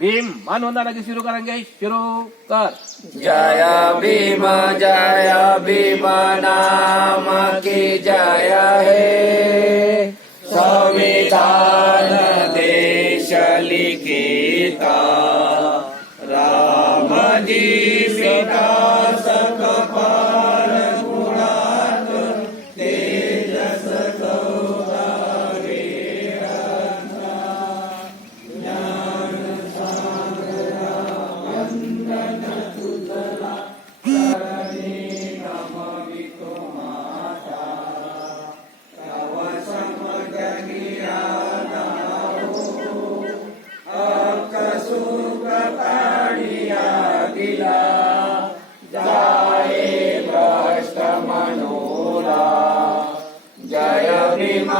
भीम मानवंदना की शुरू करेंगे शुरू कर जय भीम जय भीम नाम की जय है.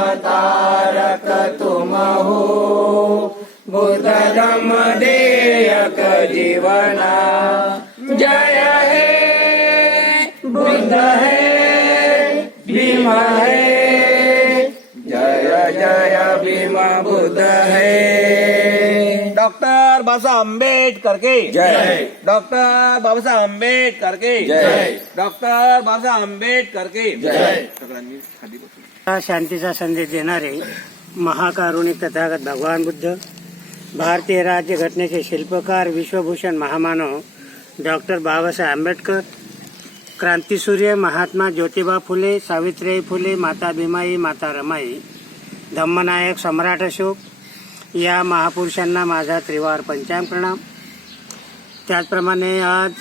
तारक तुम हो। बुद्ध देयक जीवना। जय हे बुद्ध है भीम है। जय जय भीम बुद्ध है। डॉक्टर बाबा आंबेडकर के जय डॉक्टर बाबासाहेब आंबेडकर के जय. डॉक्टर बाबासाहेब आंबेडकर के जय. सगळ्यांनी. हा शांतीचा संदेश देणारे महाकारुणिक तथागत भगवान बुद्ध भारतीय राज्यघटनेचे शिल्पकार विश्वभूषण महामानव डॉक्टर बाबासाहेब आंबेडकर क्रांतीसूर्य महात्मा ज्योतिबा फुले सावित्रीबाई फुले माता भीमाई माता रमाई धम्मनायक सम्राट अशोक या महापुरुषांना माझा त्रिवार पंचांग प्रणाम. त्याचप्रमाणे आज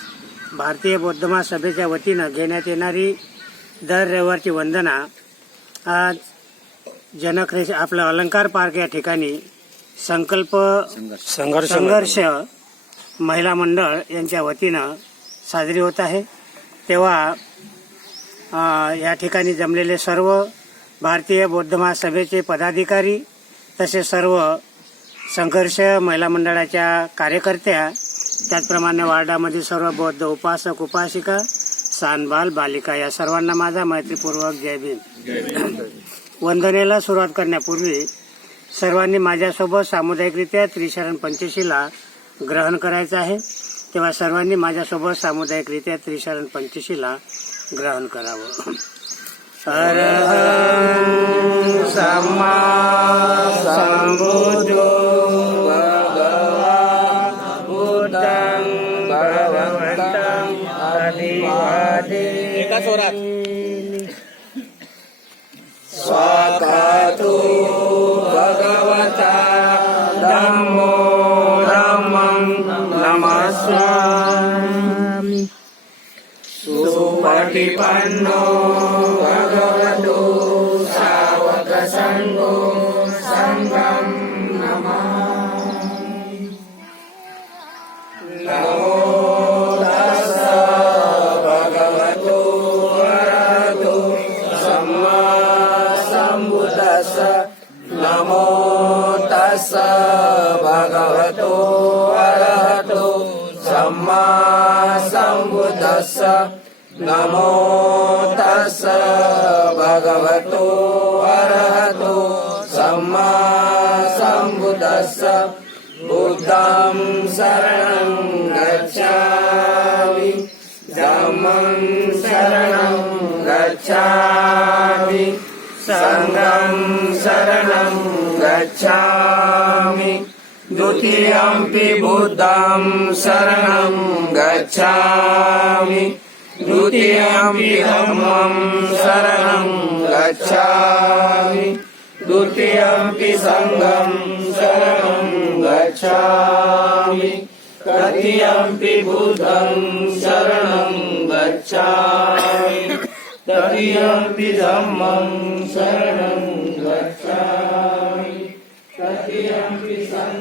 भारतीय बौद्ध महासभेच्या वतीनं घेण्यात येणारी दर रविवारची वंदना आज जनक्रेश आपलं अलंकार पार्क या ठिकाणी संकल्प संघर्ष संघर्ष महिला मंडळ यांच्या वतीनं साजरी होत आहे. तेव्हा या ठिकाणी जमलेले सर्व भारतीय बौद्ध महासभेचे पदाधिकारी तसे सर्व संघर्ष महिला मंडळाच्या कार्यकर्त्या त्याचप्रमाणे वार्डामध्ये सर्व बौद्ध उपासक उपासिका सानबाल बालिका या सर्वांना माझा मैत्रीपूर्वक जय भीम. वंदनेला सुरुवात करण्यापूर्वी सर्वांनी माझ्यासोबत सामुदायिकरित्या त्रिशरण पंचशीला ग्रहण करायचं आहे. तेव्हा सर्वांनी माझ्यासोबत सामुदायिकरित्या त्रिशरण पंचशीला ग्रहण करावं. अरहं स्वागतो भगवता धम्मो धम्मं नमस्वामि सुपटिपन्नो भगवतो तस नमो तस भगवतो अरहतो सम्मा सम्बुद्धस्स नमो तस भगवतो अरहतो सम्मा सम्बुद्धस्स बुद्धं शरणं गच्छामि। धम्मं शरणं गच्छामि। सं गच्छामि। द्वितीयम्पि बुद्धं शरणं गच्छामि। द्वितीयम्पि धम्मं शरणं गच्छामि। द्वितीयम्पि सङ्गं शरणं गच्छामि। तृतीयम्पि बुद्धं शरणं गच्छामि। तृतीयम्पि धम्मं शरणं